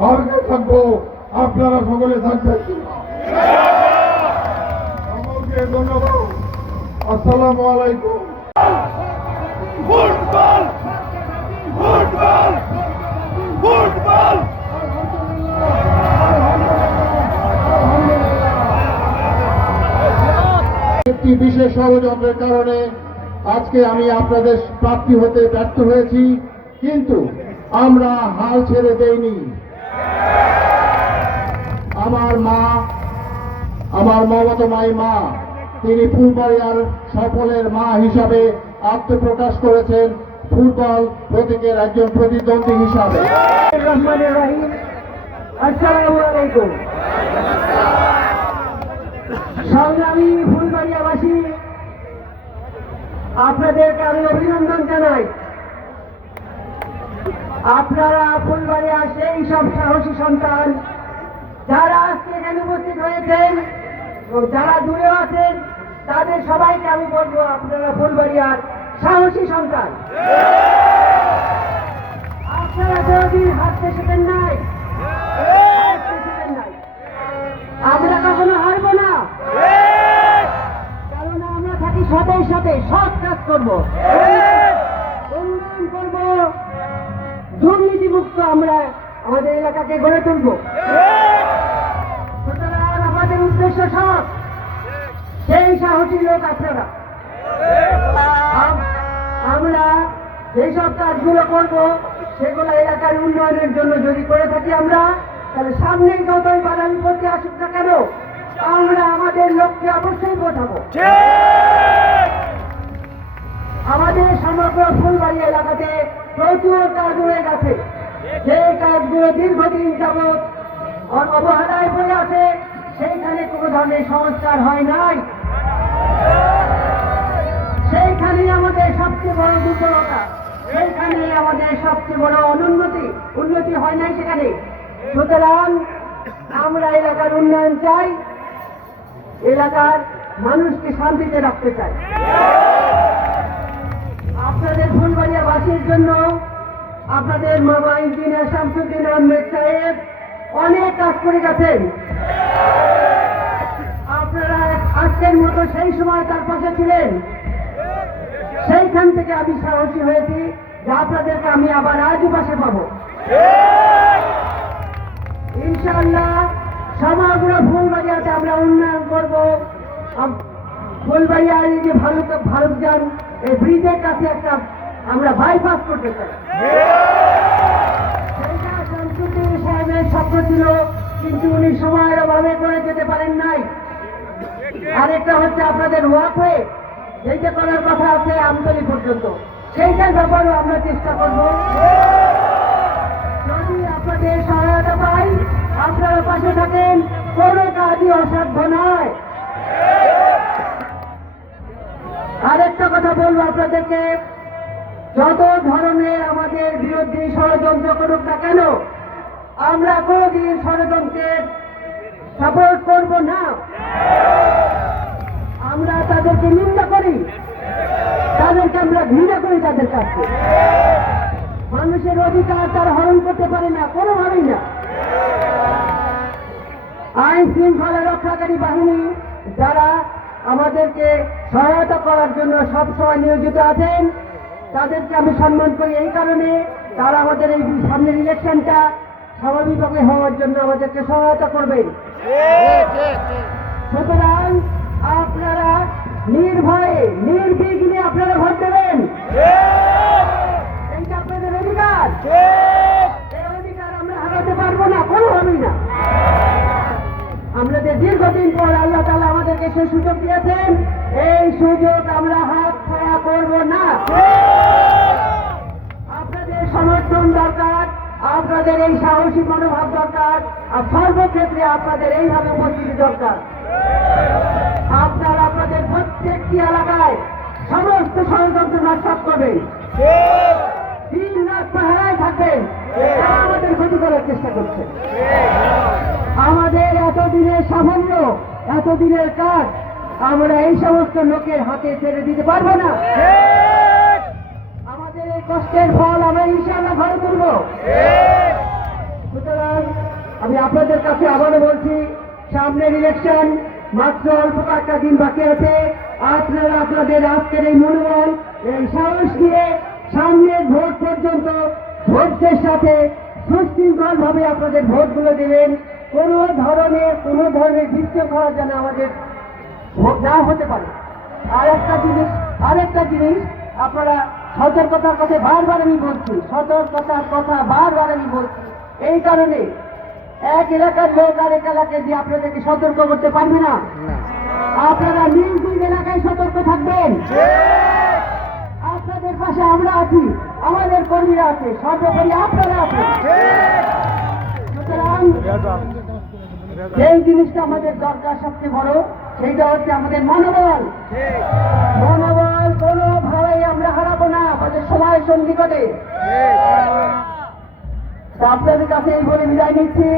মার্গে থাকব আপনারা সকলে থাকবেন। সকলকে ধন্যবাদ। আসসালামু আলাইকুম। ফুটবল! ফুটবল! ফুটবল! একটি বিশেষ ষড়যন্ত্রের কারণে আজকে আমি আপনাদের প্রাপ্তি হতে ব্যর্থ হয়েছি কিন্তু আমরা হাল ছেড়ে দেইনি। আমার মা, আমার মমতমাই মা, তিনি ফুলবাড়িয়ার সফলের মা হিসাবে আত্মপ্রকাশ করেছেন ফুটবল প্রতীকের একজন প্রতিদ্বন্দ্বী হিসাবে। সংগ্রামী ফুলবাড়িয়াবাসী, আপনাদেরকে আমি অভিনন্দন জানাই। আপনারা ফুলবাড়িয়ার সেই সব সাহসী সন্তান। যারা আজকে এখানে উপস্থিত হয়েছেন এবং যারা দূরে আছেন, তাদের সবাইকে আমি বলব, আপনারা ফুলবাড়িয়ার সাহসী সন্তান। আপনারা কোনদিন হারতে শেখেন নাই। আমরা কখনো হারবো না। কেননা আমরা থাকি সতের সাথে, সৎ কাজ করব উন্নয়ন করব মুক্ত আমরা আমাদের এলাকাকে গড়ে তুলবো। সুতরাং আমাদের উদ্দেশ্য সৎ। সেই সাহসী লোক আপনারা। আম- আমরা যেসব কাজগুলো করব, সেগুলো এলাকার উন্নয়নের জন্য যদি করে থাকি আমরা, তাহলে সামনে যতই বাধা বিপত্তি আসুক না কেন, আমরা আমাদের লক্ষ্যে অবশ্যই পৌঁছাবো। আমাদের সমগ্র ফুলবাড়ি এলাকাতে প্রচুর কাজ হয়ে গেছে। যে কাজগুলো দীর্ঘদিন যাবৎ অবহেলায় পড়ে আছে, সেইখানে কোনো ধরনের সংস্কার হয় নাই। সেইখানেই আমাদের সবচেয়ে বড় দুর্বলতা সেইখানে আমাদের সবচেয়ে বড় অনুন্নতি। উন্নতি হয় নাই সেখানে। সুতরাং আমরা এলাকার উন্নয়ন চাই, এলাকার মানুষকে শান্তিতে রাখতে চাই। আপনাদের ফুলবাড়িয়া বাসীর জন্য আপনাদের মামা ইঞ্জিনিয়ার শামসুদ্দিন আহমেদ সাহেব অনেক কাজ করে গেছেন। আপনারা আজকের মতো সেই সময় তার পাশে ছিলেন। সেইখান থেকে আমি সাহসী হয়েছি যে আপনাদেরকে আমি আবার আজও পাশে পাবো। ইনশাআল্লাহ সমগ্র ফুলবাড়িয়াতে আমরা উন্নয়ন করব। ফুলবাড়িয়ার এই যে ভারত ভারত যান, এই ব্রিজের কাছে একটা আমরা বাইপাস করতে চাই। সাহেবের স্বপ্ন ছিল কিন্তু উনি সময়ের অভাবে করে যেতে পারেন নাই। আরেকটা হচ্ছে আপনাদের ওয়াকওয়ে যেটা করার কথা আছে আমতলি পর্যন্ত। সেইটার ব্যাপারেও আমরা চেষ্টা করব। যদি আপনাদের সহায়তা পাই, আপনারা পাশে থাকেন, কোনো কাজই অসাধ্য নয়। আরেকটা কথা বলব আপনাদেরকে। যত ধরনের আমাদের বিরুদ্ধে ষড়যন্ত্র করুক না কেন, আমরা কোনোদিন ষড়যন্ত্রের সাপোর্ট করব না। আমরা তাদেরকে নিন্দা করি। তাদেরকে আমরা ঘৃণা করি তাদের কাছে মানুষের অধিকার তারা হরণ করতে পারে না, কোনোভাবেই না। আইন শৃঙ্খলা রক্ষাকারী বাহিনী যারা আমাদেরকে সহায়তা করার জন্য সবসময় নিয়োজিত আছেন তাদেরকে আমি সম্মান করি এই কারণে তারা আমাদের এই সামনের ইলেকশনটা স্বাভাবিকভাবে হওয়ার জন্য আমাদেরকে সহায়তা করবেন। সুতরাং আপনারা নির্ভয়ে, নির্বিঘ্নে আপনারা ভোট দেবেন। এইটা আপনাদের অধিকার। এই অধিকার আমরা হারাতে পারব না, কোনোভাবেই না। আমাদের দীর্ঘদিন পর আল্লাহ তালা আমাদেরকে সেই সুযোগ দিয়েছেন। এই সুযোগ আমরা হাত ছাড়া করব না আপনাদের সমর্থন দরকার আপনাদের এই সাহসী মনোভাব দরকার আর সর্বক্ষেত্রে আপনাদের এইভাবে উপস্থিতি দরকার। আপনারা আপনাদের প্রত্যেকটি এলাকায় সমস্ত ষড়যন্ত্র নষ্ট করবেন। দিন রাত পাহারায় থাকবেন। আমাদের ক্ষতি করার চেষ্টা করছে আমাদের এতদিনের সাফল্য, এতদিনের কাজ, আমরা এই সমস্ত লোকের হাতে ছেড়ে দিতে পারব না। কষ্টের ফল আমরা ইনশাআল্লাহ ঘরে তুলব। সুতরাং আমি আপনাদের কাছে আবারও বলছি, সামনের ইলেকশন মাত্র অল্প কয়েকটা দিন বাকি আছে। আপনারা আপনাদের আজকের এই মনোবল, এই সাহস দিয়ে সামনের ভোট পর্যন্ত ধৈর্যের সাথে সুশৃঙ্খল ভাবে আপনাদের ভোটগুলো দেবেন। কোনো ধরনের কোনো ধরনের বিশৃঙ্খলা যেন আমাদের ভোট না হতে পারে। আর একটা জিনিস, আরেকটা জিনিস আপনারা সতর্কতার কথা বারবার আমি বলছি, সতর্কতার কথা বারবার আমি বলছি। এই কারণে এক এলাকার লোক আরেক এলাকায় দিয়ে আপনাদেরকে সতর্ক করতে পারবে না। আপনারা নিজ নিজ এলাকায় সতর্ক থাকবেন। আপনাদের পাশে আমরা আছি, আমাদের কর্মীরা আছে, সর্বোপরি আপনারা আছেন। সুতরাং যেই জিনিসটা আমাদের দরকার সবচেয়ে বড়, সেইটা হচ্ছে আমাদের মনোবল। মনোবল আমাদের সময় সন্নিকটে তা আপনাদের কাছে এই বলে বিদায় নিচ্ছি।